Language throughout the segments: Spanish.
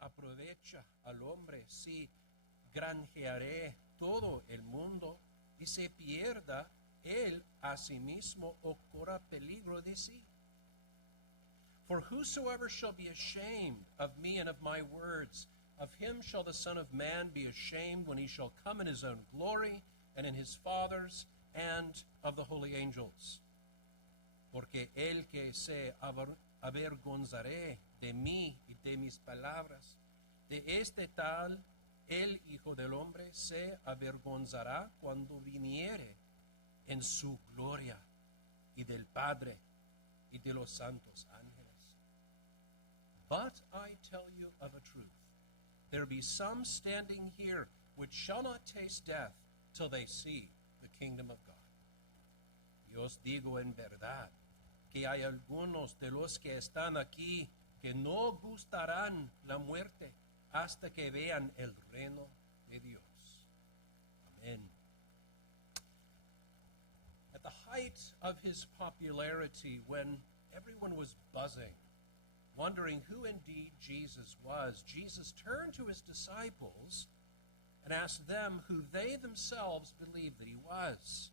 aprovecha al hombre si granjearé todo el mundo y se pierda él a sí mismo o corra peligro de sí? For whosoever shall be ashamed of me and of my words, of him shall the Son of Man be ashamed when he shall come in his own glory and in his Father's and of the holy angels. Porque el que se avergonzaré de mí y de mis palabras, de este tal el Hijo del Hombre se avergonzará cuando viniere en su gloria y del Padre y de los santos ángeles. But I tell you of a truth, there be some standing here which shall not taste death till they see the kingdom of God. Yo os digo en verdad que hay algunos de los que están aquí que no gustarán la muerte hasta que vean el reino de Dios. Amen. At the height of his popularity, when everyone was buzzing, wondering who indeed Jesus was, Jesus turned to his disciples and asked them who they themselves believed that he was.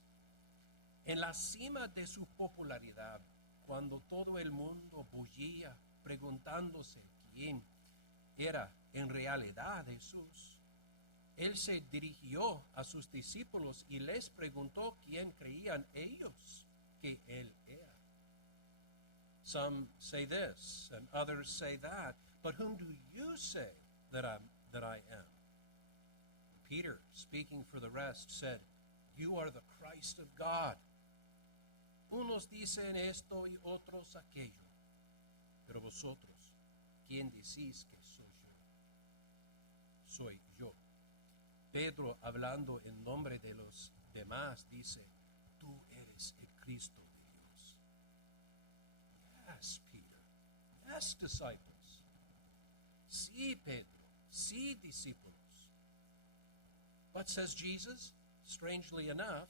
En la cima de su popularidad, cuando todo el mundo bullía preguntándose quién era en realidad Jesús, él se dirigió a sus discípulos y les preguntó quién creían ellos que él era. Some say this and others say that, but whom do you say that I am? Peter, speaking for the rest, said, "You are the Christ of God." Unos dicen esto y otros aquello, pero vosotros, ¿quién decís que soy yo? Soy yo. Pedro, hablando en nombre de los demás, dice, tú eres el Cristo de Dios. Yes, Peter. Yes, disciples. Sí, Pedro. Sí, discípulos. But, says Jesus, strangely enough,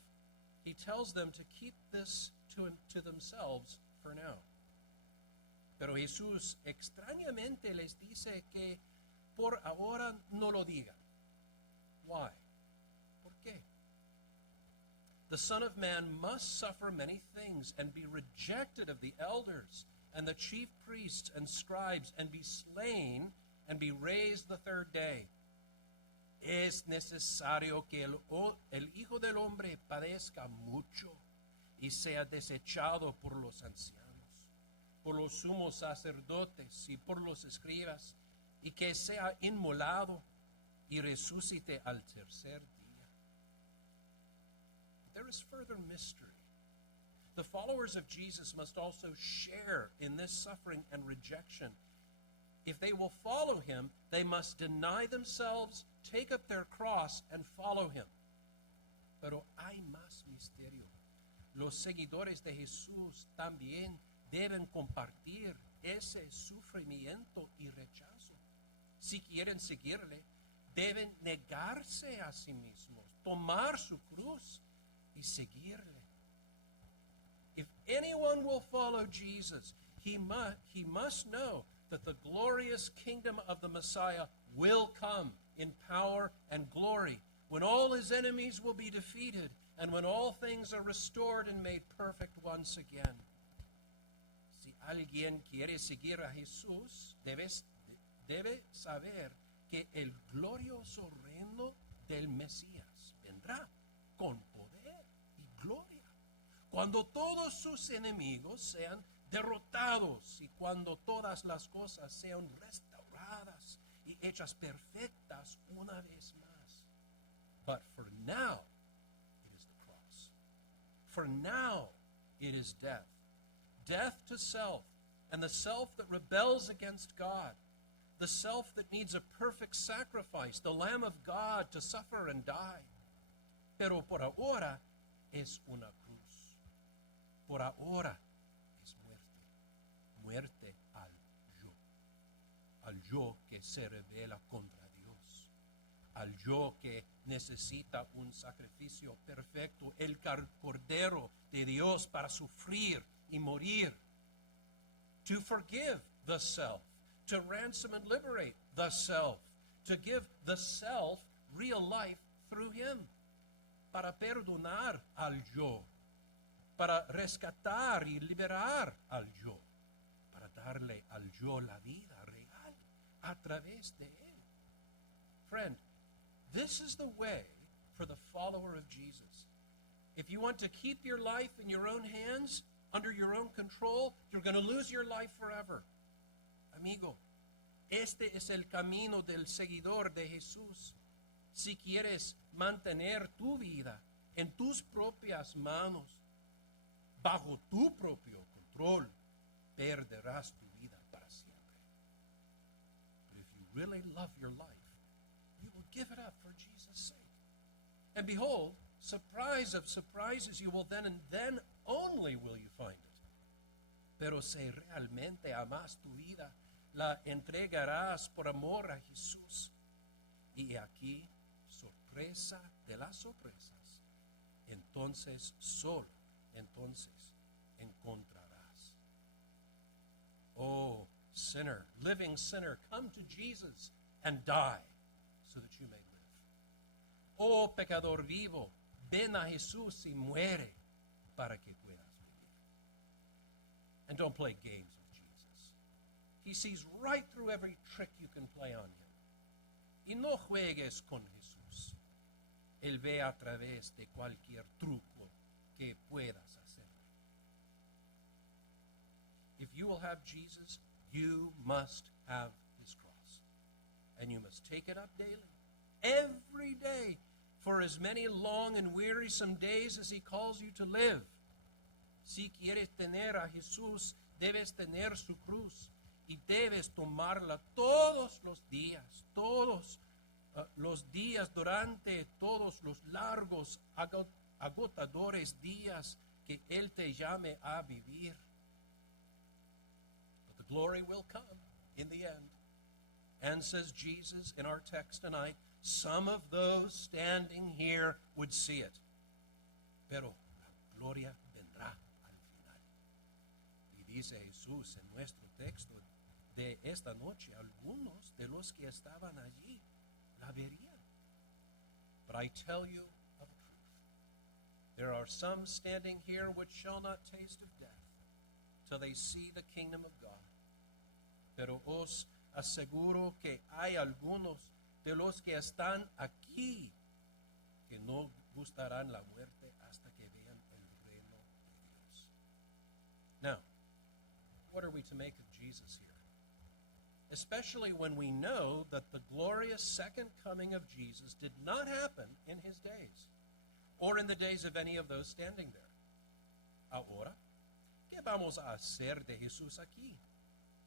he tells them to keep this to themselves for now. Pero Jesús extrañamente les dice que por ahora no lo digan. Why? ¿Por qué? The Son of Man must suffer many things and be rejected of the elders and the chief priests and scribes and be slain and be raised the third day. Es necesario que el Hijo del Hombre padezca mucho y sea desechado por los ancianos, por los sumos sacerdotes y por los escribas, y que sea inmolado y resucite al tercer día. There is further mystery. The followers of Jesus must also share in this suffering and rejection. If they will follow him, they must deny themselves, take up their cross, and follow him. Pero hay más misterio. Los seguidores de Jesús también deben compartir ese sufrimiento y rechazo. Si quieren seguirle, deben negarse a sí mismos, tomar su cruz y seguirle. If anyone will follow Jesus, he must know that the glorious kingdom of the Messiah will come in power and glory, when all his enemies will be defeated and when all things are restored and made perfect once again. Si alguien quiere seguir a Jesús, debe saber que el glorioso reino del Mesías vendrá con poder y gloria, cuando todos sus enemigos sean derrotados y cuando todas las cosas sean restauradas y hechas perfectas una vez más. But for now, it is the cross. For now, it is death. Death to self, and the self that rebels against God. The self that needs a perfect sacrifice, the Lamb of God to suffer and die. Pero por ahora es una cruz. Por ahora es muerte. Muerte al yo. Al yo que se rebela contra Dios. Al yo que necesita un sacrificio perfecto, el Cordero de Dios para sufrir y morir. To forgive the self, to ransom and liberate the self, to give the self real life through him, para perdonar al yo, para rescatar y liberar al yo, para darle al yo la vida real a través de él. Friend, this is the way for the follower of Jesus. If you want to keep your life in your own hands, under your own control, you're going to lose your life forever. Amigo, este es el camino del seguidor de Jesús. Si quieres mantener tu vida en tus propias manos, bajo tu propio control, perderás tu vida para siempre. But if you really love your life, you will give it up for Jesus' sake. And behold, surprise of surprises, you will then and then only will you find it. Pero si realmente amas tu vida, la entregarás por amor a Jesús. Y aquí, sorpresa de las sorpresas, entonces, solo entonces, encontrarás. Oh, sinner, living sinner, come to Jesus and die so that you may live. Oh, pecador vivo, ven a Jesús y muere para que puedas vivir. And don't play games with Jesus. He sees right through every trick you can play on him. Y no juegues con Jesús. Él ve a través de cualquier truco que puedas hacer. If you will have Jesus, you must have his cross. And you must take it up daily, every day, for as many long and wearisome days as he calls you to live. Si quieres tener a Jesús, debes tener su cruz y debes tomarla todos los días durante todos los largos, agotadores días que Él te llame a vivir. But the glory will come in the end. And says Jesus in our text tonight, some of those standing here would see it. Pero la gloria vendrá al final. Y dice Jesús en nuestro texto de esta noche, algunos de los que estaban allí la verían. But I tell you of a truth. There are some standing here which shall not taste of death till they see the kingdom of God. Pero os aseguro que hay algunos de los que están aquí que no gustarán la muerte hasta que vean el reino de Dios. Now, what are we to make of Jesus here? Especially when we know that the glorious second coming of Jesus did not happen in his days, or in the days of any of those standing there. Ahora, ¿qué vamos a hacer de Jesús aquí?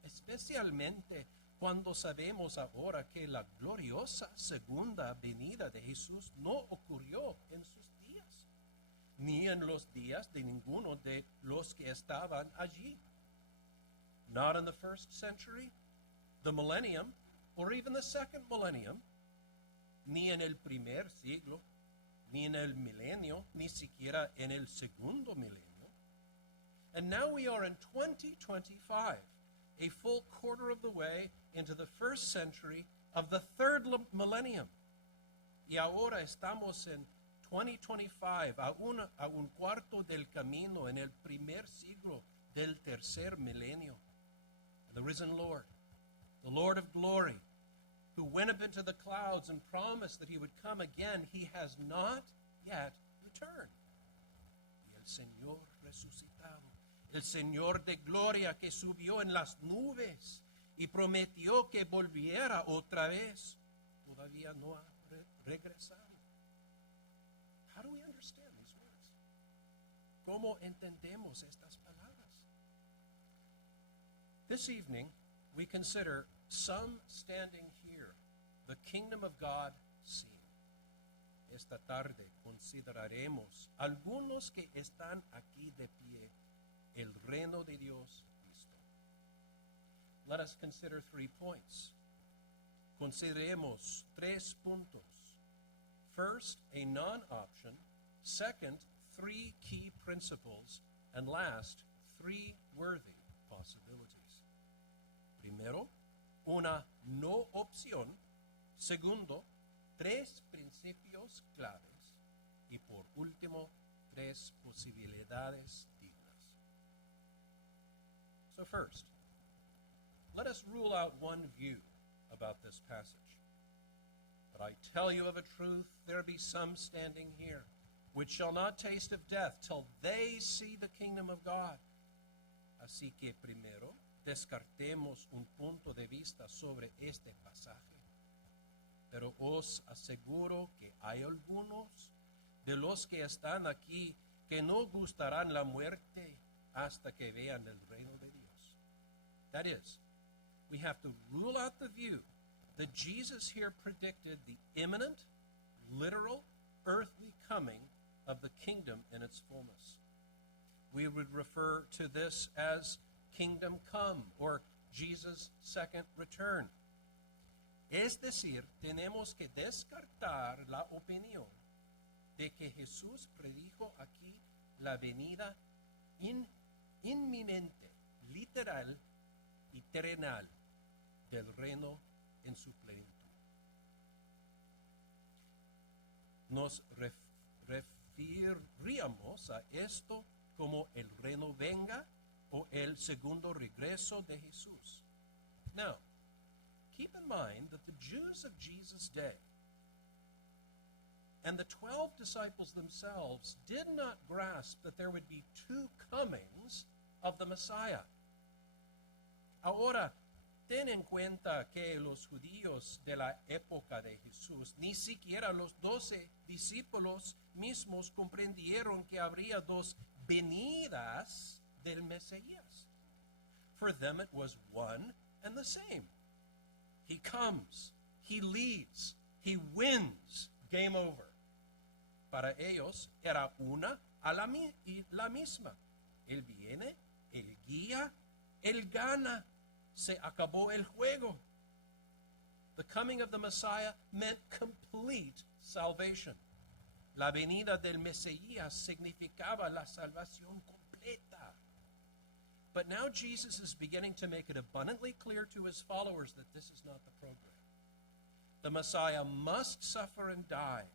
Especialmente cuando sabemos ahora que la gloriosa segunda venida de Jesús no ocurrió en sus días, ni en los días de ninguno de los que estaban allí. Not in the first century, the millennium, or even the second millennium, ni en el primer siglo, ni en el milenio, ni siquiera en el segundo milenio. And now we are in 2025, a full quarter of the way into the first century of the third millennium. Y ahora estamos en 2025, a un cuarto del camino en el primer siglo del tercer milenio. The risen Lord, the Lord of glory, who went up into the clouds and promised that he would come again, he has not yet returned. Y el Señor resucitado, el Señor de gloria que subió en las nubes y prometió que volviera otra vez, todavía no ha regresado. How do we understand these words? ¿Cómo entendemos estas palabras? This evening, we consider some standing here, the kingdom of God seen. Esta tarde consideraremos algunos que están aquí de pie, el reino de Dios visto. Let us consider 3 points. Consideremos 3 puntos. First, a non-option. Second, 3 key principles. And last, 3 worthy possibilities. Primero, una no opción. Segundo, 3 principios claves. Y por último, 3 posibilidades dignas. So first, let us rule out one view about this passage. But I tell you of a truth, there be some standing here, which shall not taste of death till they see the kingdom of God. Así que primero, descartemos un punto de vista sobre este pasaje. Pero os aseguro que hay algunos de los que están aquí que no gustarán la muerte hasta que vean el reino de Dios. That is, we have to rule out the view that Jesus here predicted the imminent, literal, earthly coming of the kingdom in its fullness. We would refer to this as kingdom come or Jesus' second return. Es decir, tenemos que descartar la opinión de que Jesús predijo aquí la venida inminente, literal y terrenal del reino en su plenitud. Nos referiríamos a esto como el reino venga o el segundo regreso de Jesús. Now, keep in mind that the Jews of Jesus' day and the 12 disciples themselves did not grasp that there would be 2 comings of the Messiah. Ahora, ten en cuenta que los judíos de la época de Jesús, ni siquiera los 12 discípulos mismos comprendieron que habría 2 venidas del Mesías. For them it was one and the same. He comes, he leads, he wins, game over. Para ellos era una a la misma. Él viene, él guía, él gana. Se acabó el juego. The coming of the Messiah meant complete salvation. La venida del Mesías significaba la salvación completa. But now Jesus is beginning to make it abundantly clear to his followers that this is not the program. The Messiah must suffer and die,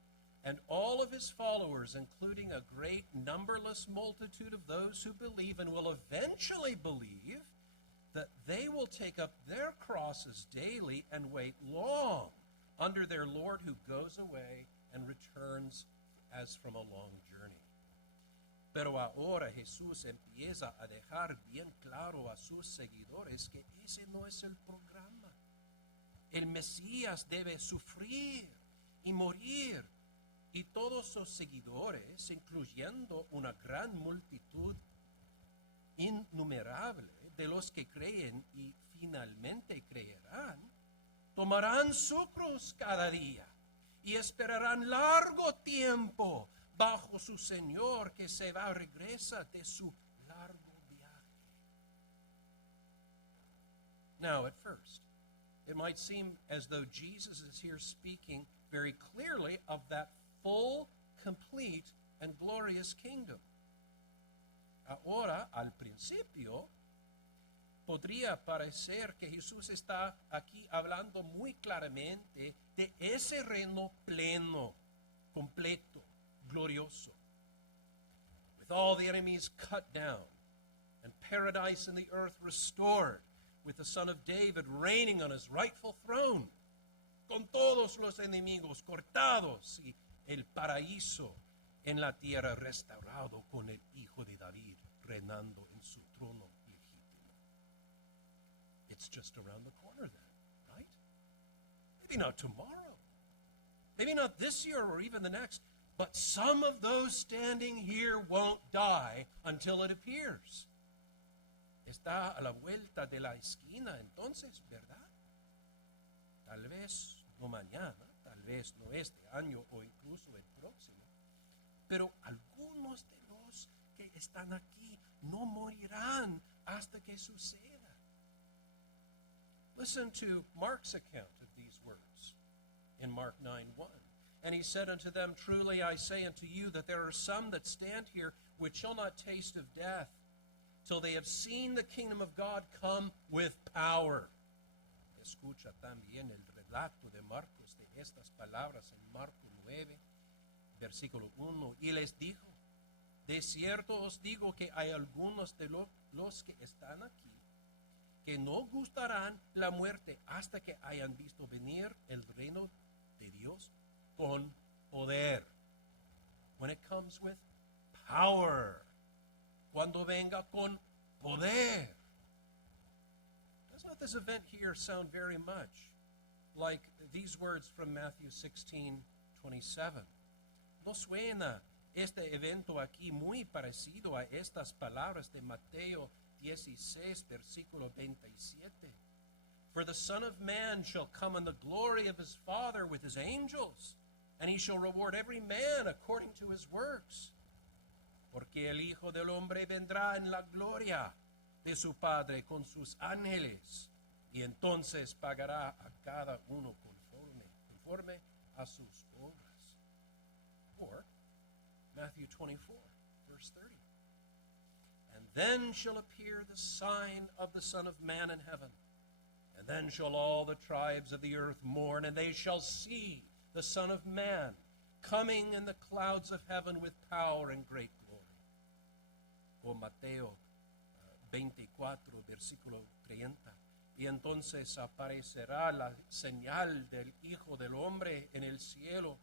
and all of his followers, including a great numberless multitude of those who believe and will eventually believe, that they will take up their crosses daily and wait long under their Lord who goes away and returns as from a long journey. Pero ahora Jesús empieza a dejar bien claro a sus seguidores que ese no es el programa. El Mesías debe sufrir y morir, y todos sus seguidores, incluyendo una gran multitud innumerable de los que creen y finalmente creerán, tomarán su cruz cada día y esperarán largo tiempo bajo su Señor que se va a regresar de su largo viaje. Now, at first, it might seem as though Jesus is here speaking very clearly of that full, complete, and glorious kingdom. Ahora, al principio, podría parecer que Jesús está aquí hablando muy claramente de ese reino pleno, completo, glorioso, with all the enemies cut down and paradise in the earth restored, with the Son of David reigning on his rightful throne, con todos los enemigos cortados y el paraíso en la tierra restaurado con el Hijo de David reinando en su trono legítimo. It's just around the corner then, right? Maybe not tomorrow. Maybe not this year or even the next. But some of those standing here won't die until it appears. Está a la vuelta de la esquina entonces, ¿verdad? Tal vez no mañana, tal vez no este año o incluso el próximo. Pero algunos de los que están aquí no morirán hasta que suceda. Listen to Mark's account of these words in Mark 9:1. And he said unto them, Truly I say unto you that there are some that stand here which shall not taste of death till they have seen the kingdom of God come with power. escucha también el relato de Marcos de estas palabras en Marcos 9, versículo 1. Y les dijo, de cierto os digo que hay algunos de los que están aquí que no gustarán la muerte hasta que hayan visto venir el reino de Dios con poder. When it comes with power. Cuando venga con poder. Does not this event here sound very much like these words from Matthew 16:27? ¿No suena este evento aquí muy parecido a estas palabras de Mateo 16, versículo 27? For the Son of Man shall come in the glory of his Father with his angels, and he shall reward every man according to his works. Porque el Hijo del Hombre vendrá en la gloria de su Padre con sus ángeles, y entonces pagará a cada uno conforme a sus obras. Or Matthew 24, verse 30. And then shall appear the sign of the Son of Man in heaven. And then shall all the tribes of the earth mourn, and they shall see the Son of Man coming in the clouds of heaven with power and great glory. O Mateo 24, versículo 30. Y entonces aparecerá la señal del Hijo del Hombre en el cielo.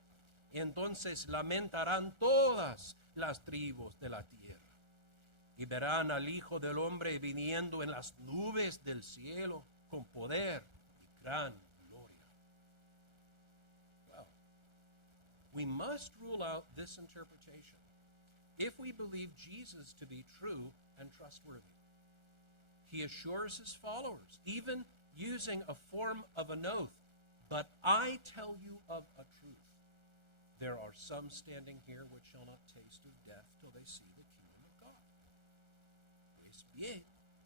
Y entonces lamentarán todas las tribus de la tierra. Y verán al Hijo del Hombre viniendo en las nubes del cielo con poder y gran gloria. Well, we must rule out this interpretation if we believe Jesus to be true and trustworthy. He assures his followers, even using a form of an oath, but I tell you of a truth. There are some standing here which shall not taste of death till they see the kingdom of God. Pues bien,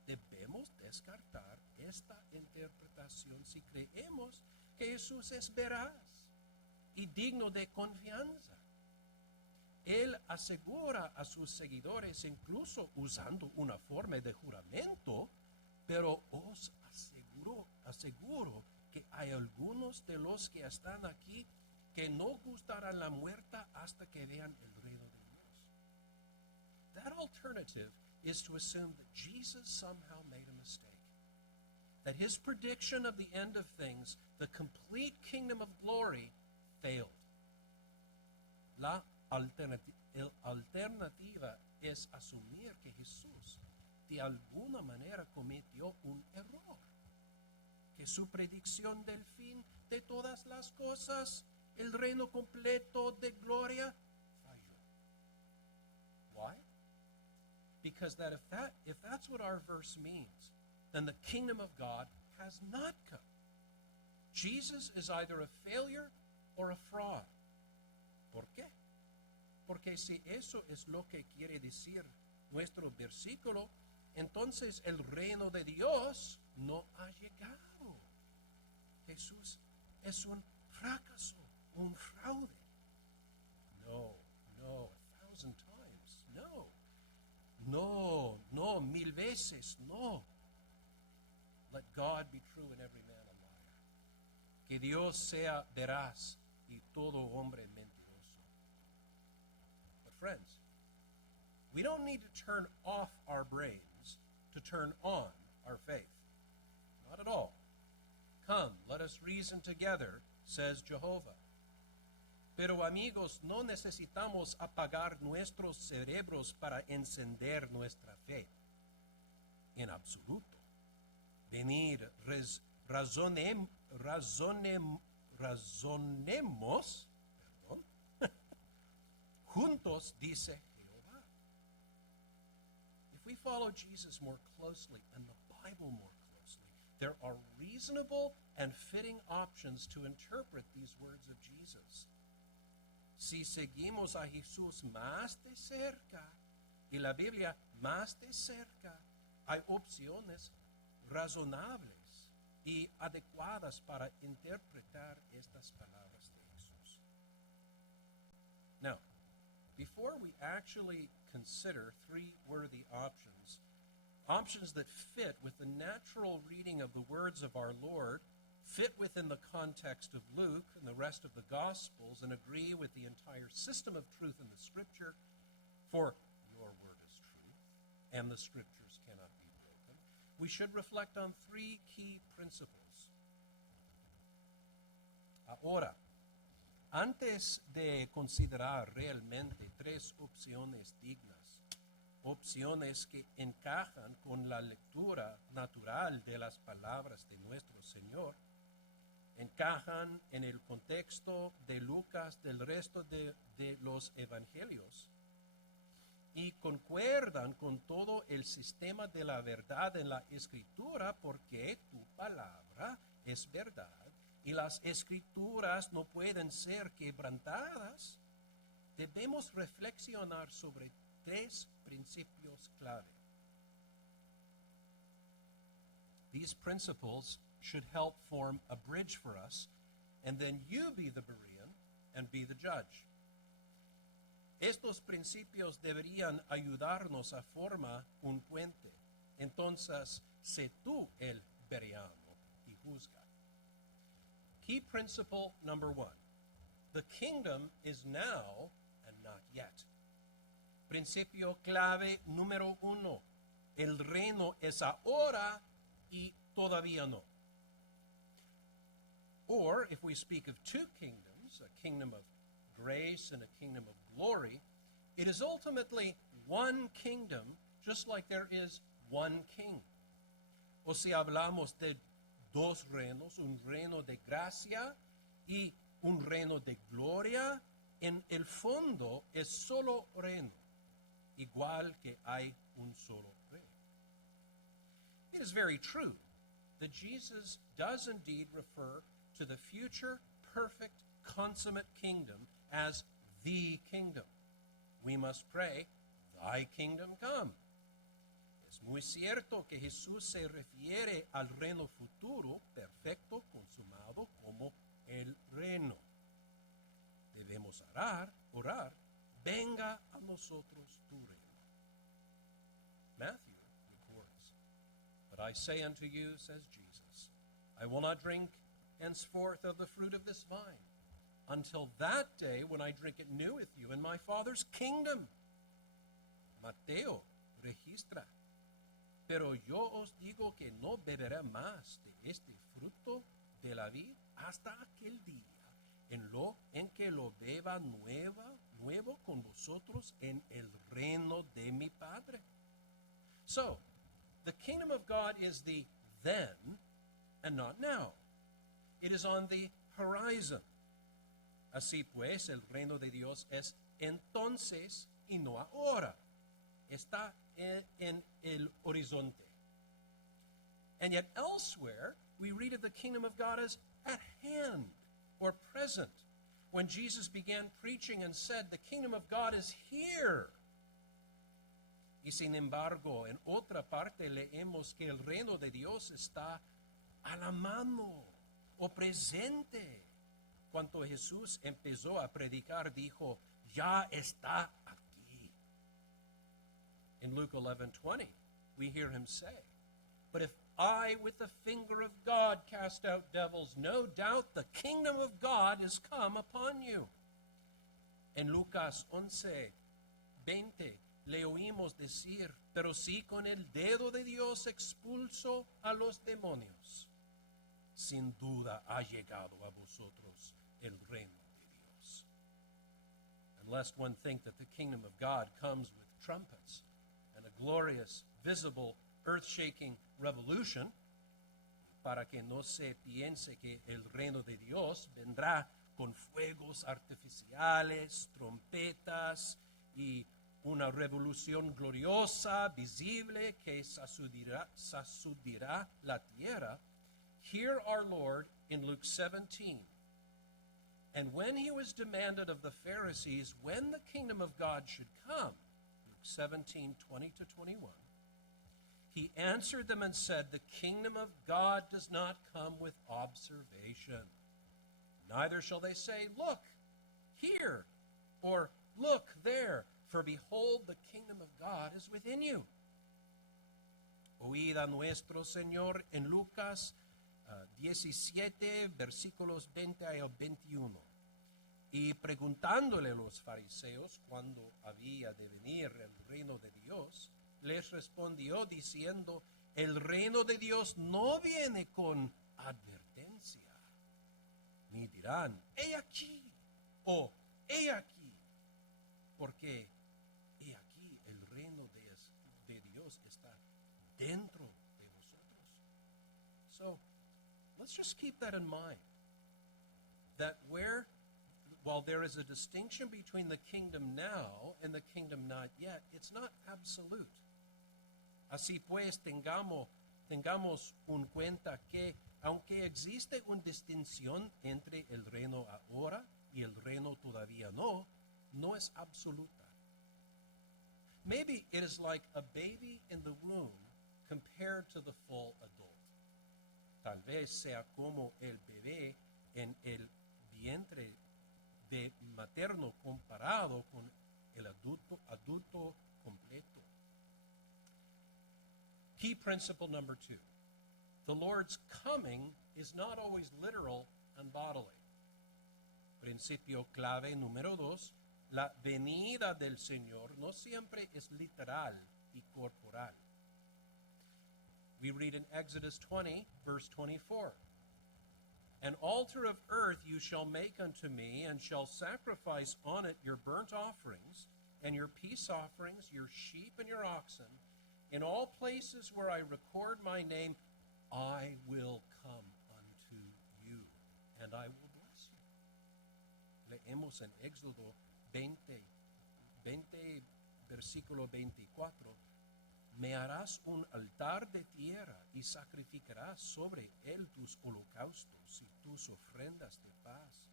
debemos descartar esta interpretación si creemos que Jesús es veraz y digno de confianza. Él asegura a sus seguidores, incluso usando una forma de juramento, pero os aseguro que hay algunos de los que están aquí que no gustarán la muerte hasta que vean el reino de Dios. That alternative is to assume that Jesus somehow made a mistake. That his prediction of the end of things, the complete kingdom of glory, failed. La alternativa es asumir que Jesús de alguna manera cometió un error, que su predicción del fin de todas las cosas, el reino completo de gloria, falló. Why? Because if that's what our verse means, then the kingdom of God has not come. Jesus is either a failure or a fraud. ¿Por qué? Porque si eso es lo que quiere decir nuestro versículo, entonces el reino de Dios no ha llegado. Jesús es un fracaso, un fraude. No, 1,000 times, no, 1000 veces, no. Let God be true and every man a liar. Que Dios sea veraz y todo hombre mentiroso. But friends, we don't need to turn off our brains to turn on our faith. Not at all. Come, let us reason together, says Jehovah. Pero amigos, no necesitamos apagar nuestros cerebros para encender nuestra fe. En absoluto. Venid, razonemos, juntos, dice Jehová. If we follow Jesus more closely and the Bible more closely, there are reasonable and fitting options to interpret these words of Jesus. Si seguimos a Jesús más de cerca y la Biblia más de cerca, hay opciones razonables y adecuadas para interpretar estas palabras de Jesús. Now, before we actually consider three worthy options that fit with the natural reading of the words of our Lord, fit within the context of Luke and the rest of the Gospels and agree with the entire system of truth in the Scripture, for your word is truth, and the Scriptures cannot be broken, we should reflect on three key principles. Ahora, antes de considerar realmente tres opciones dignas, opciones que encajan con la lectura natural de las palabras de nuestro Señor, encajan en el contexto de Lucas, del resto de los evangelios, y concuerdan con todo el sistema de la verdad en la Escritura, porque tu palabra es verdad y las Escrituras no pueden ser quebrantadas, debemos reflexionar sobre tres principios clave. These principles should help form a bridge for us, and then you be the Berean and be the judge. Estos principios deberían ayudarnos a formar un puente. Entonces, sé tú el bereano y juzga. Key principle number one. The kingdom is now and not yet. Principio clave número uno. El reino es ahora y todavía no. Or, if we speak of two kingdoms, a kingdom of grace and a kingdom of glory, it is ultimately one kingdom, just like there is one king. O si hablamos de dos reinos, un reino de gracia y un reino de gloria, en el fondo es solo reino, igual que hay un solo rey. It is very true that Jesus does indeed refer to the future perfect consummate kingdom as the kingdom. We must pray, thy kingdom come. Es muy cierto que Jesús se refiere al reino futuro, perfecto, consumado, como el reino. Debemos orar, venga a nosotros tu reino. Matthew records, but I say unto you, says Jesus, I will not drink henceforth of the fruit of this vine, until that day when I drink it new with you in my Father's kingdom. Mateo registra, pero yo os digo que no beberé más de este fruto de la vid hasta aquel día en que lo beba nuevo con vosotros en el reino de mi Padre. So, the kingdom of God is the then and not now. It is on the horizon. Así pues, el reino de Dios es entonces y no ahora. Está en el horizonte. And yet elsewhere, we read of the kingdom of God as at hand or present. When Jesus began preaching and said, the kingdom of God is here. Y sin embargo, en otra parte leemos que el reino de Dios está a la mano o presente. Cuando Jesús empezó a predicar, dijo, ya está aquí. In Luke 11:20, we hear him say, but if I with the finger of God cast out devils, no doubt the kingdom of God is come upon you. En Lucas 11:20 le oímos decir, pero si con el dedo de Dios expulso a los demonios, sin duda ha llegado a vosotros el reino de Dios. And lest one think that the kingdom of God comes with trumpets and a glorious, visible, earth-shaking revolution, para que no se piense que el reino de Dios vendrá con fuegos artificiales, trompetas y una revolución gloriosa, visible, que sacudirá la tierra. Hear our Lord in Luke 17. And when he was demanded of the Pharisees when the kingdom of God should come, Luke 17:20-21, he answered them and said, the kingdom of God does not come with observation. Neither shall they say, look here, or look there, for behold, the kingdom of God is within you. Oíd a nuestro Señor en Lucas 17, versículos 20 al 21. Y preguntándole a los fariseos cuándo había de venir el reino de Dios, les respondió diciendo, el reino de Dios no viene con advertencia, ni dirán, he aquí, o he aquí, porque he aquí el reino de Dios está dentro de vosotros. So, let's just keep that in mind, that while there is a distinction between the kingdom now and the kingdom not yet, it's not absolute. Así pues, tengamos en cuenta que, aunque existe una distinción entre el reino ahora y el reino todavía no es absoluta. Maybe it is like a baby in the womb compared to the full adult. Tal vez sea como el bebé en el vientre de materno comparado con el adulto completo. Key principle number 2. The Lord's coming is not always literal and bodily. Principio clave número 2. La venida del Señor no siempre es literal y corporal. We read in Exodus 20, verse 24. An altar of earth you shall make unto me, and shall sacrifice on it your burnt offerings, and your peace offerings, your sheep and your oxen. In all places where I record my name, I will come unto you, and I will bless you. Leemos en Éxodo 20, versículo 24. Me harás un altar de tierra y sacrificarás sobre él tus holocaustos y tus ofrendas de paz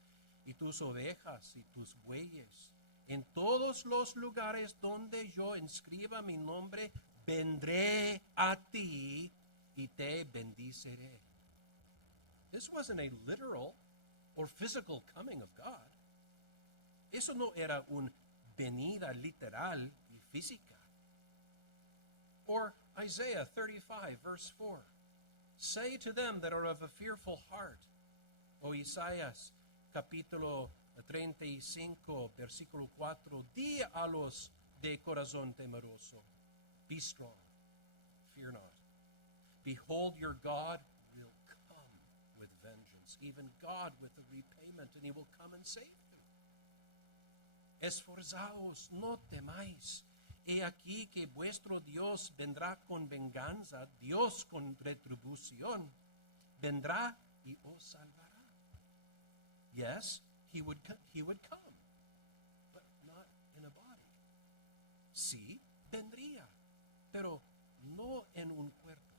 y tus ovejas y tus bueyes. En todos los lugares donde yo inscriba mi nombre, vendré a ti y te bendiciré. This wasn't a literal or physical coming of God. Eso no era una venida literal y física. Or Isaiah 35, verse 4. Say to them that are of a fearful heart. O Isaías, capítulo 35, versículo 4. Di a los de corazón temeroso. Be strong. Fear not. Behold, your God will come with vengeance, even God with the repayment, and he will come and save you. Esforzaos, no temáis. He aquí que vuestro Dios vendrá con venganza, Dios con retribución, vendrá y os salvará. Yes, he would come, but not in a body. Sí, vendría, pero no en un cuerpo.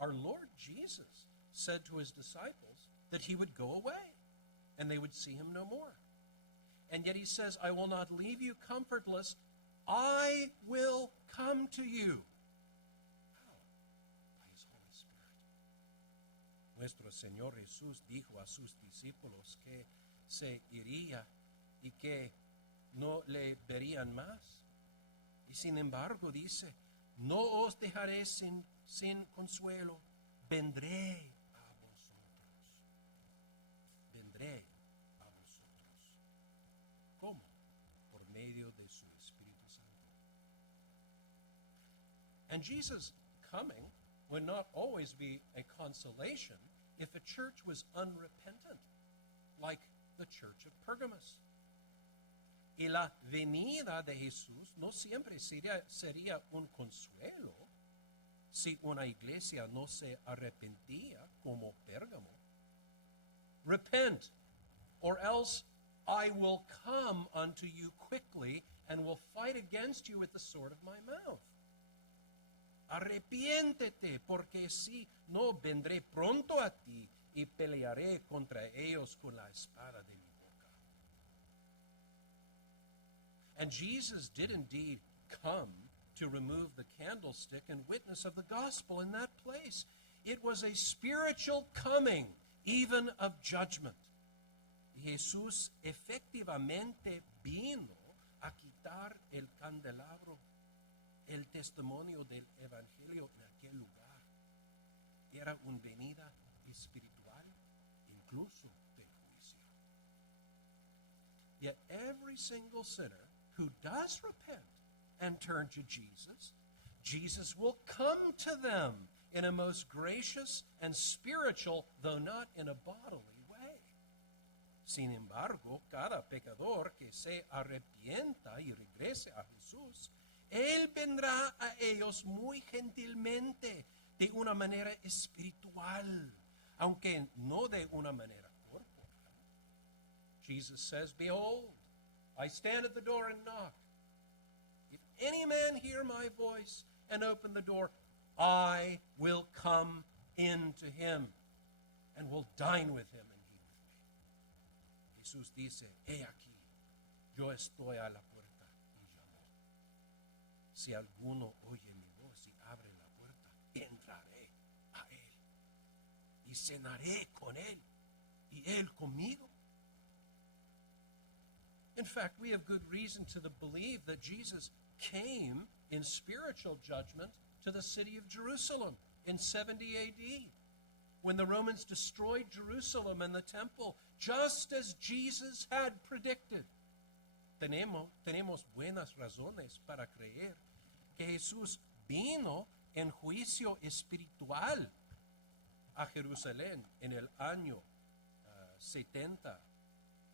Our Lord Jesus said to his disciples that he would go away and they would see him no more. And yet he says, I will not leave you comfortless. I will come to you. How? By his Holy Spirit. Nuestro Señor Jesús dijo a sus discípulos que se iría y que no le verían más. Y sin embargo dice, no os dejaré sin consuelo. Vendré a vosotros. Vendré. ¿Cómo? Por medio de su Espíritu Santo. And Jesus' coming would not always be a consolation if a church was unrepentant, like the church of Pergamos. Y la venida de Jesús no siempre sería un consuelo si una iglesia no se arrepentía como Pérgamo. Repent, or else I will come unto you quickly and will fight against you with the sword of my mouth. Arrepiéntete, porque si no vendré pronto a ti y pelearé contra ellos con la espada de mi boca. And Jesus did indeed come to remove the candlestick and witness of the gospel in that place. It was a spiritual coming, even of judgment. Jesús efectivamente vino a quitar el candelabro, el testimonio del evangelio en aquel lugar. era una venida espiritual, incluso del juicio. Yet every single sinner who does repent and turn to Jesus, Jesus will come to them in a most gracious and spiritual, though not in a bodily way. Sin embargo, cada pecador que se arrepienta y regrese a Jesús, Él vendrá a ellos muy gentilmente, de una manera espiritual, aunque no de una manera corporal. Jesus says, "Behold, I stand at the door and knock. If any man hear my voice and open the door, I will come in to him and will dine with him and he with me." Jesús dice, he aquí, yo estoy a la puerta y llamo. Si alguno oye mi voz y abre la puerta, entraré a él y cenaré con él y él conmigo. In fact, we have good reason to believe that Jesus came in spiritual judgment to the city of Jerusalem in 70 AD, when the Romans destroyed Jerusalem and the temple, just as Jesus had predicted. Tenemos buenas razones para creer que Jesús vino en juicio espiritual a Jerusalén en el año 70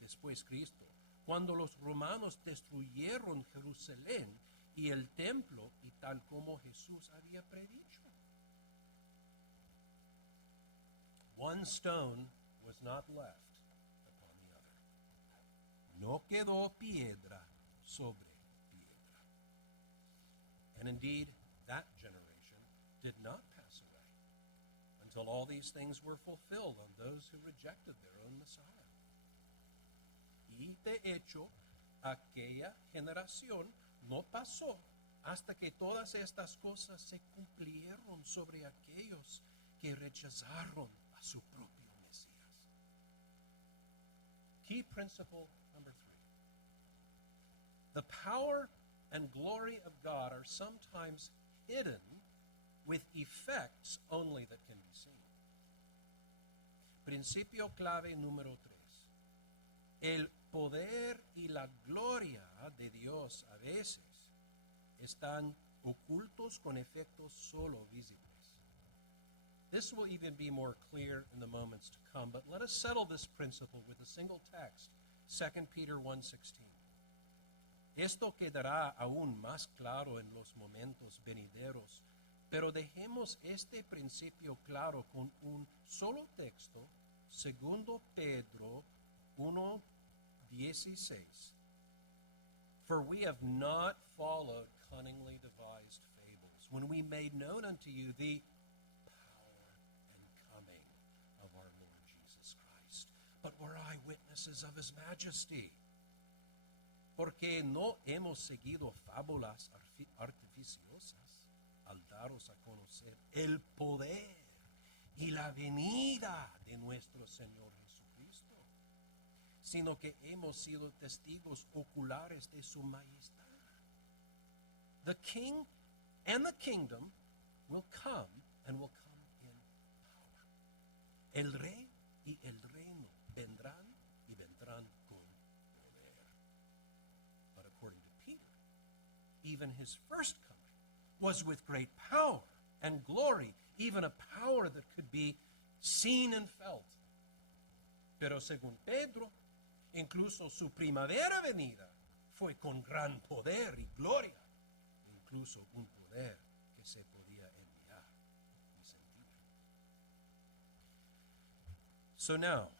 después Cristo, cuando los romanos destruyeron Jerusalén y el templo, y tal como Jesús había predicho. One stone was not left upon the other. No quedó piedra sobre piedra. And indeed, that generation did not pass away until all these things were fulfilled on those who rejected their own Messiah. Y de hecho, aquella generación no pasó hasta que todas estas cosas se cumplieron sobre aquellos que rechazaron a su propio Mesías. Key principle number 3. The power and glory of God are sometimes hidden with effects only that can be seen. Principio clave número 3. El poder y la gloria de Dios a veces están ocultos con efectos solo visibles. This will even be more clear in the moments to come, but let us settle this principle with a single text, 2 Peter 1:16. Esto quedará aún más claro en los momentos venideros, pero dejemos este principio claro con un solo texto, 2 Pedro 1:16. For we have not followed cunningly devised fables, when we made known unto you the power and coming of our Lord Jesus Christ, but were eyewitnesses of his majesty. Porque no hemos seguido fábulas artificiosas al daros a conocer el poder y la venida de nuestro Señor Jesucristo, sino que hemos sido testigos oculares de su majestad. The king and the kingdom will come and will come in power. El rey y el reino vendrán y vendrán con poder. But according to Peter, even his first coming was with great power and glory, even a power that could be seen and felt. Pero según Pedro, incluso su primavera venida fue con gran poder y gloria, incluso un poder que se podía enviar y sentir. So now,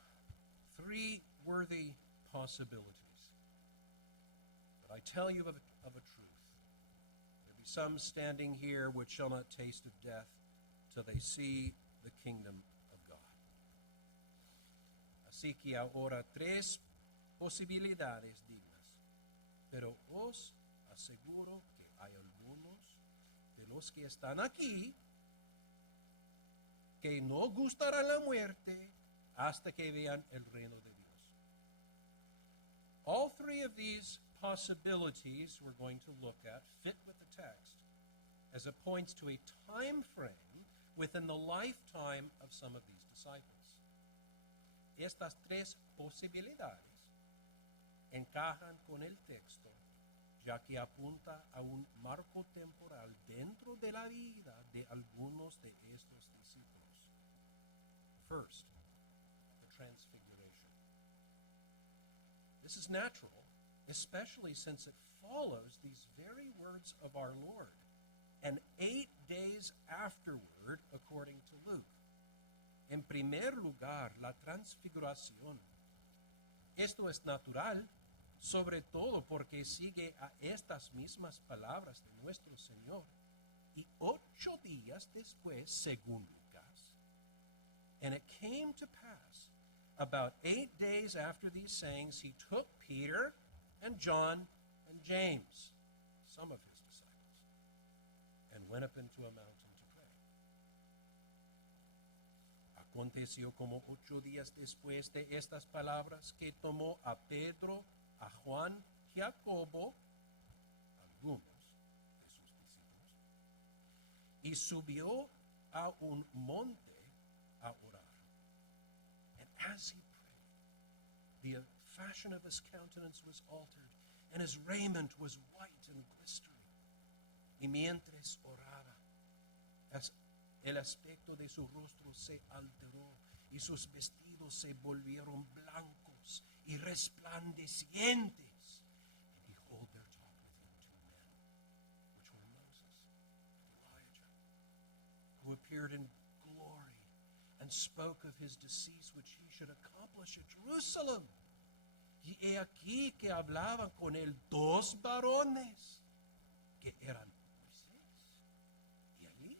3 worthy possibilities. But I tell you of a truth. There be some standing here which shall not taste of death till they see the kingdom of God. Así que ahora 3 posibilidades dignas, pero os aseguro que hay algunos de los que están aquí que no gustarán la muerte hasta que vean el reino de Dios. All 3 of these possibilities we're going to look at fit with the text, as it points to a time frame within the lifetime of some of these disciples. Estas tres posibilidades encajan con el texto, ya que apunta a un marco temporal dentro de la vida de algunos de estos discípulos. First, the transfiguration. This is natural, especially since it follows these very words of our Lord, and 8 days afterward, according to Luke. En primer lugar, la transfiguración. Esto es natural, sobre todo porque sigue a estas mismas palabras de nuestro Señor. Y 8 días después, según Lucas, and it came to pass, about 8 days after these sayings, he took Peter and John and James, some of his disciples, and went up into a mountain to pray. Aconteció como 8 días después de estas palabras que tomó a Pedro, a Juan, Jacobo, algunos de sus discípulos, y subió a un monte a orar. And as he prayed, the fashion of his countenance was altered, and his raiment was white and glistering. Y mientras oraba, el aspecto de su rostro se alteró, y sus vestidos se volvieron blancos y resplandecientes. And behold, there talked with him 2 men, which were Moses and Elijah, who appeared in glory and spoke of his decease, which he should accomplish at Jerusalem. Y he aquí que hablaban con él 2 varones, que eran Moisés y Elías,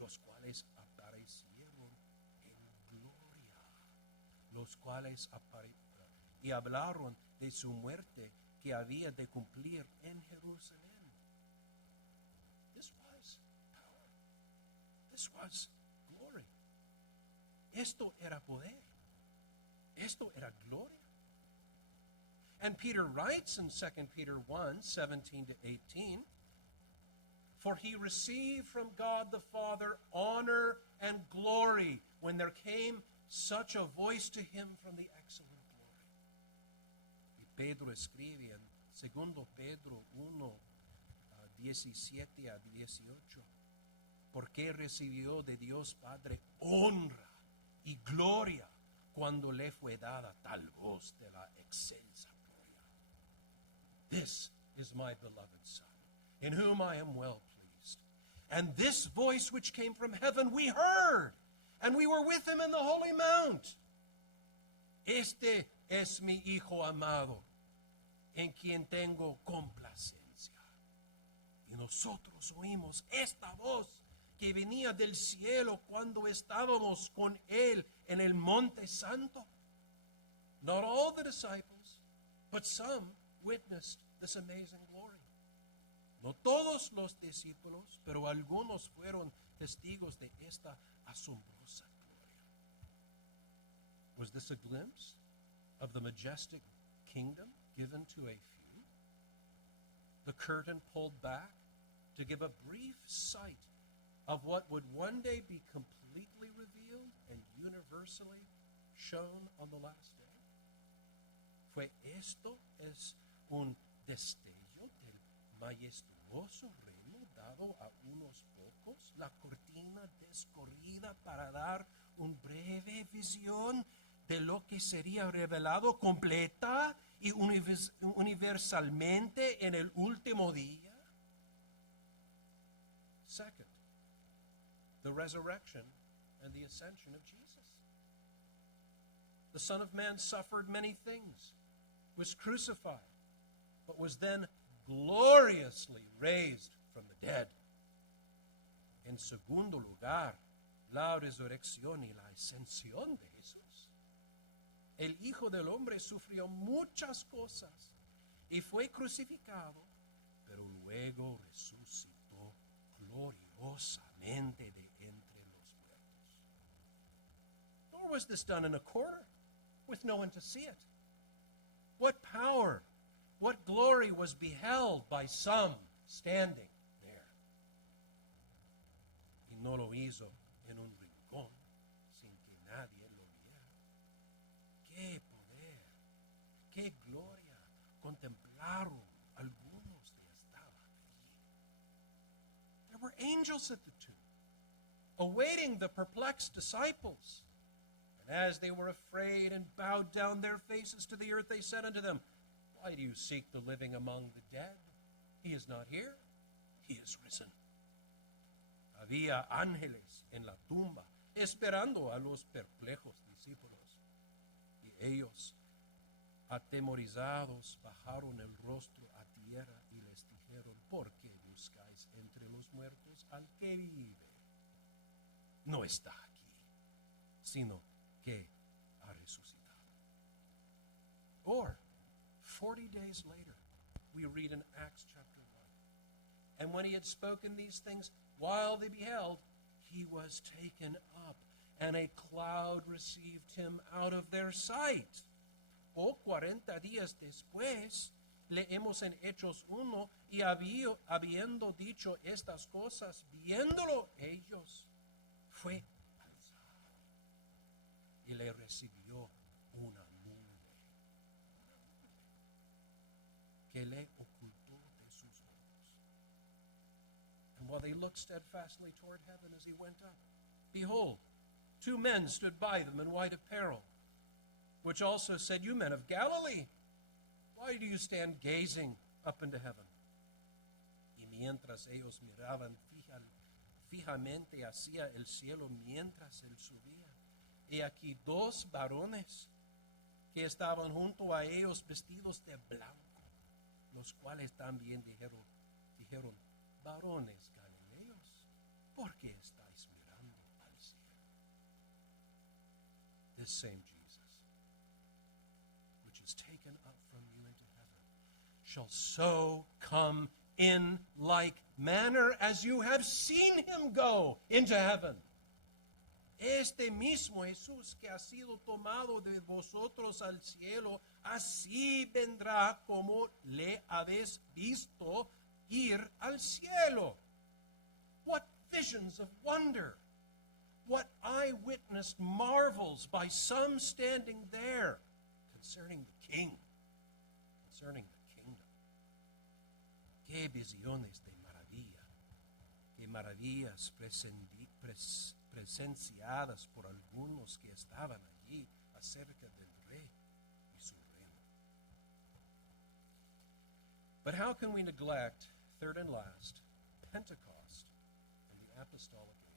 los cuales aparecieron en gloria, los cuales y hablaron de su muerte que había de cumplir en Jerusalén. This was power. This was glory. Esto era poder. Esto era gloria. And Peter writes in 2 Peter 1, 17 to 18, for he received from God the Father honor and glory when there came such a voice to him from the excellent glory. Y Pedro escribe en 2 Pedro 1, 17 a 18, porque recibió de Dios Padre honra y gloria cuando le fue dada tal voz de la excelsa gloria. This is my beloved Son, in whom I am well pleased. And this voice which came from heaven we heard, and we were with him in the holy mount. Este es mi Hijo amado, en quien tengo complacencia. Y nosotros oímos esta voz que venía del cielo cuando estábamos con él en el monte santo. Not all the disciples, but some witnessed this amazing glory. No todos los discípulos, pero algunos fueron testigos de esta asombrosa gloria. Was this a glimpse of the majestic kingdom given to a few? The curtain pulled back to give a brief sight of what would one day be completely revealed and universally shown on the last day? Fue esto es un destello del majestuoso reino dado a unos pocos, la cortina descorrida para dar una breve visión de lo que sería revelado completa y universalmente en el último día. Second, the resurrection and the ascension of Jesus. The Son of Man suffered many things, was crucified, but was then gloriously raised from the dead. En segundo lugar, la resurrección y la ascensión de Jesús. El Hijo del Hombre sufrió muchas cosas y fue crucificado, pero luego resucitó gloriosamente de entre los muertos. Nor was this done in a corner, with no one to see it. What power, what glory was beheld by some standing there. Y No lo hizo en un rincón sin que nadie lo viera. ¡Qué poder! ¡Qué gloria! Contemplaron algunos que estaban allí. There were angels at the tomb, awaiting the perplexed disciples. And as they were afraid and bowed down their faces to the earth, they said unto them, Why do you seek the living among the dead? He is not here. He is risen. Había ángeles en la tumba esperando a los perplejos discípulos. Y ellos, atemorizados, bajaron el rostro a tierra y les dijeron, ¿por qué buscáis entre los muertos al que vive? No está aquí, sino que ha resucitado. Or, 40 days later, we read in Acts chapter 1. And when he had spoken these things, while they beheld, he was taken up, and a cloud received him out of their sight. 40 días después, leemos en Hechos 1, y habiendo dicho estas cosas, viéndolo ellos, fue alzado, y le recibió una nube que le ocultó de sus ojos. And while they looked steadfastly toward heaven as he went up, behold, 2 men stood by them in white apparel, which also said, You men of Galilee, why do you stand gazing up into heaven? Y mientras ellos miraban fijamente hacia el cielo mientras él subía, y aquí 2 varones que estaban junto a ellos vestidos de blanco, los cuales también dijeron, varones galileos, ¿por qué estáis mirando al cielo? This same Jesus, which is taken up from you into heaven, shall so come in like manner as you have seen him go into heaven. Este mismo Jesús que ha sido tomado de vosotros al cielo, así vendrá como le habéis visto ir al cielo. What visions of wonder! What eyewitness marvels by some standing there concerning the King, concerning the kingdom. Qué visiones de maravilla, qué maravillas presenciadas por algunos que estaban allí acerca del Rey y su reino. But how can we neglect, third and last, Pentecost and the apostolic age?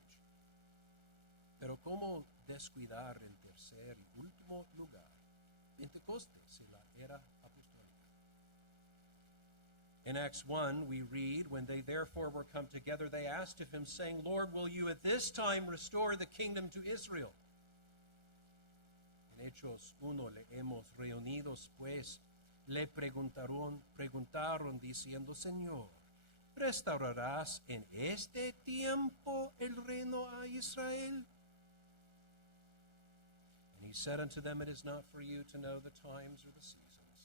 Pero ¿cómo descuidar en tercer y último lugar Pentecostés y la era apostólica? In Acts 1, we read, When they therefore were come together, they asked of him, saying, Lord, will you at this time restore the kingdom to Israel? En Hechos 1 leemos, reunidos pues, le preguntaron diciendo, Señor, ¿restaurarás en este tiempo el reino a Israel? And he said unto them, It is not for you to know the times or the seasons,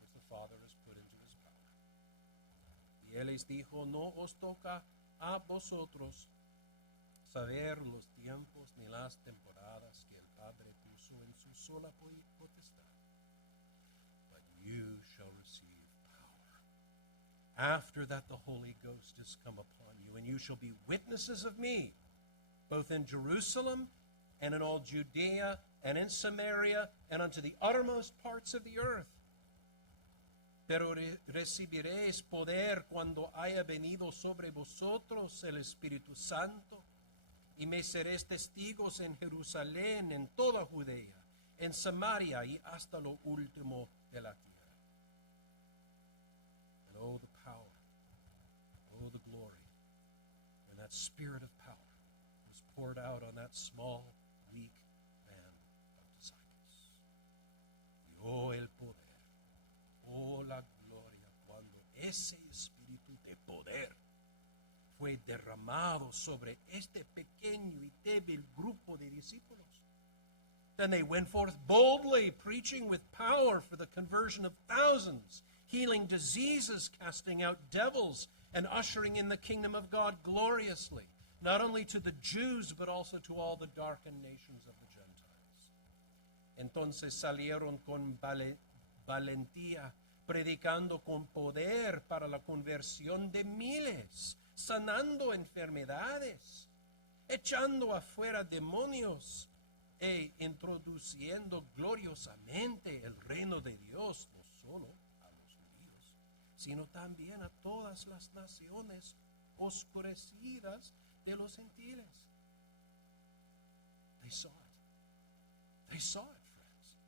which the Father has put into his power. Y él les dijo, no os toca a vosotros saber los tiempos ni las temporadas que el Padre puso en su sola potestad, but you shall receive power after that the Holy Ghost is come upon you, and you shall be witnesses of me, both in Jerusalem and in all Judea and in Samaria and unto the uttermost parts of the earth. Pero recibiréis poder cuando haya venido sobre vosotros el Espíritu Santo, y me seréis testigos en Jerusalén, en toda Judea, en Samaria y hasta lo último de la tierra. And oh, the power, oh, the glory, when that Spirit of power was poured out on that small, weak band of disciples. Y oh, el poder, oh, la gloria, cuando ese espíritu de poder fue derramado sobre este pequeño y débil grupo de discípulos. Then they went forth boldly, preaching with power for the conversion of thousands, healing diseases, casting out devils, and ushering in the kingdom of God gloriously. not only to the Jews, but also to all the darkened nations of the Gentiles. Entonces salieron con valentía, predicando con poder para la conversión de miles, sanando enfermedades, echando afuera demonios e introduciendo gloriosamente el reino de Dios, no solo a los judíos, sino también a todas las naciones oscurecidas de los gentiles. They saw it. They saw it, friends.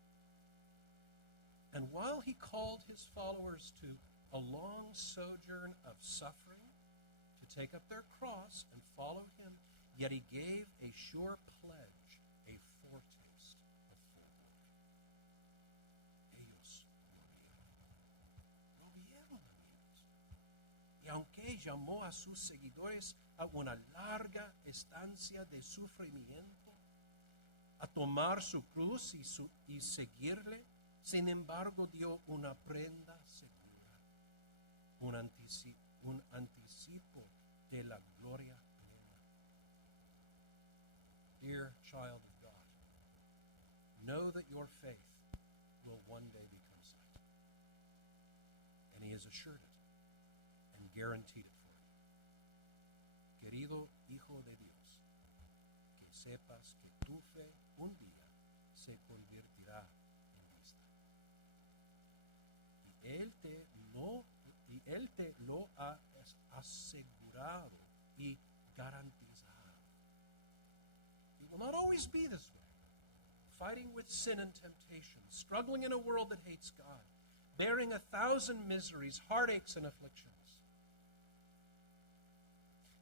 And while he called his followers to a long sojourn of suffering, to take up their cross and follow him, yet he gave a sure pledge, a foretaste of full glory. Ellos lo vieron, amigos. Y aunque llamó a sus seguidores a una larga estancia de sufrimiento, a tomar su cruz y seguirle, sin embargo dio una prenda segura, un anticipo de la gloria plena. Dear child of God, know that your faith will one day become sight. And he has assured it and guaranteed it for you. Querido hijo de Dios, que sepas que tu fe un día se convertirá en vista. Y Él te lo ha asegurado y garantizado. It will not always be this way. Fighting with sin and temptation, struggling in a world that hates God, bearing 1,000 miseries, heartaches, and afflictions.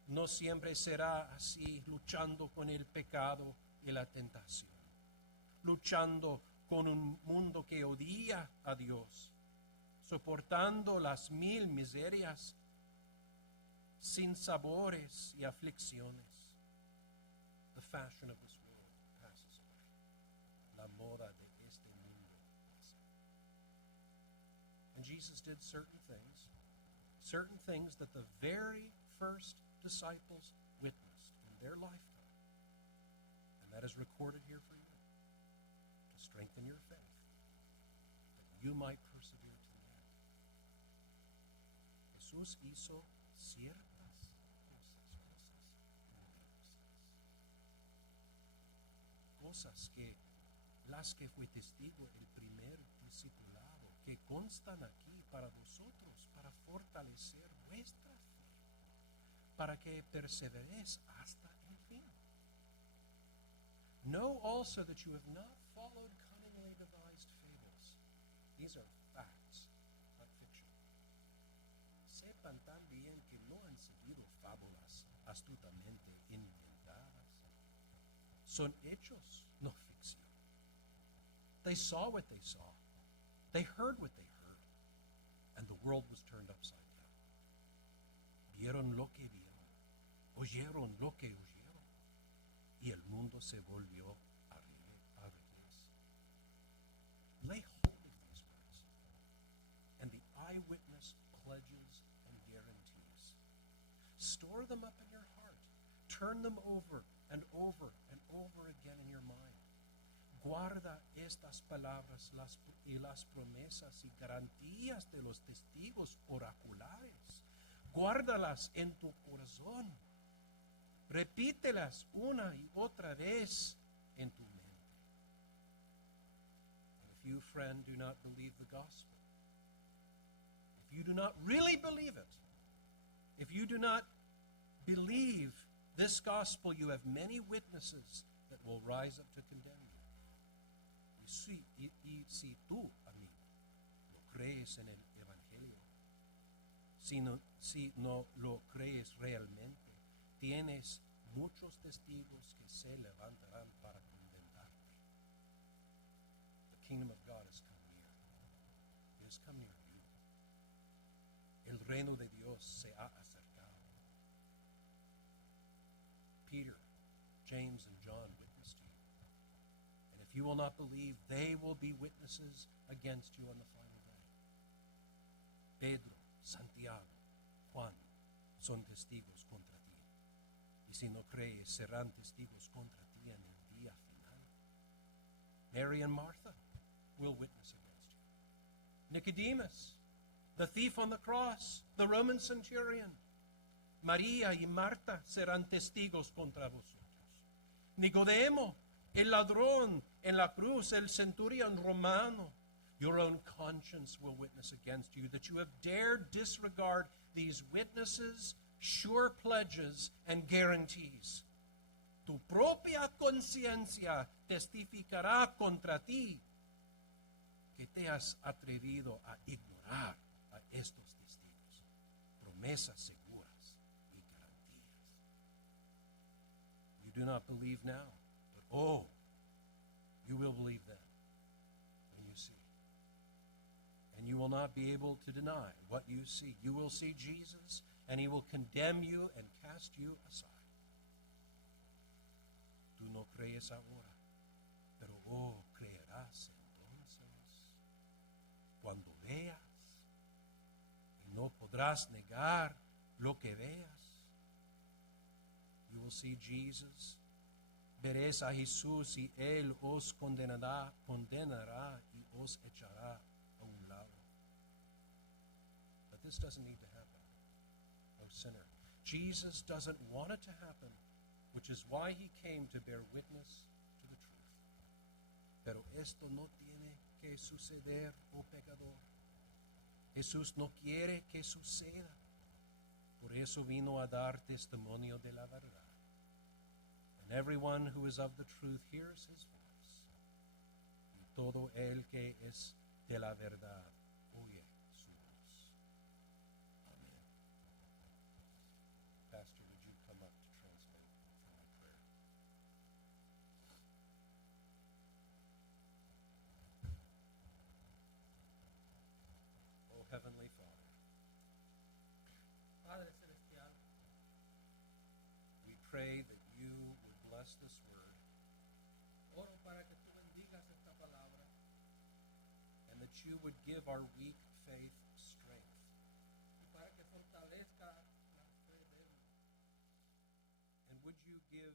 No siempre será así, luchando con el pecado y la tentación, luchando con un mundo que odia a Dios, soportando las 1000 miserias, sin sabores y aflicciones. The fashion of this world passes away. La moda de este mundo pasa. And Jesus did certain things that the very first disciples witnessed in their lifetime. And that is recorded here for you, to strengthen your faith, that you might persevere to the end. Jesús hizo ciertas cosas que las que fue testigo el primer discipulado, que constan aquí para vosotros, para fortalecer vuestra fe, para que perseveréis hasta el fin. Know also that you have not followed cunningly devised fables. These are facts, not fiction. Sepan también que no han seguido fábulas astutamente inventadas. Son hechos, no ficción. They saw what they saw. They heard what they heard. And the world was turned upside down. Vieron lo que vieron. Oyeron lo que oyeron. Y el mundo se volvió al revés. Lay hold of these words and the eyewitness pledges and guarantees. Store them up in your heart. Turn them over and over and over again in your mind. Guarda estas palabras y las promesas y garantías de los testigos oraculares. Guárdalas en tu corazón. Repítelas una y otra vez en tu mente. And if you, friend, do not believe the gospel, if you do not really believe it, if you do not believe this gospel, you have many witnesses that will rise up to condemn you. Y si tú, amigo, lo crees en el Evangelio, si no lo crees realmente, tienes muchos testigos que se levantarán para condenarte. The kingdom of God has come near. It has come near you. El reino de Dios se ha acercado. Peter, James, and John witnessed to you. And if you will not believe, they will be witnesses against you on the final day. Pedro, Santiago, Juan son testigos contra ti. Y si no crees, serán testigos contra ti en el día final. Mary and Martha will witness against you. Nicodemus, the thief on the cross, the Roman centurion, María y Marta serán testigos contra vosotros. Nicodemo, el ladrón en la cruz, el centurión romano, your own conscience will witness against you that you have dared disregard these witnesses, sure pledges, and guarantees. Tu propia conciencia testificará contra ti que te has atrevido a ignorar a estos testigos, promesas seguras y garantías. You do not believe now, but you will believe then when you see. And you will not be able to deny what you see. You will see Jesus, and he will condemn you and cast you aside. Tú no crees ahora, pero creerás entonces cuando veas, y no podrás negar lo que veas. You will see Jesus. Veréis a Jesús y él os condenará y os echará a un lado. But this doesn't need to happen, O sinner. Jesus doesn't want it to happen, which is why he came to bear witness to the truth. Pero esto no tiene que suceder, oh pecador. Jesús no quiere que suceda. Por eso vino a dar testimonio de la verdad. And everyone who is of the truth hears his voice. Y todo el que es de la verdad oye su voz. Amen. Pastor, would you come up to translate for my prayer? Oh, Heavenly Father, Padre Celestial, we pray that you would bless this word oro para que tú bendigas esta palabra and that you would give our weak faith strength. y para que fortalezca la fe débil. And would you give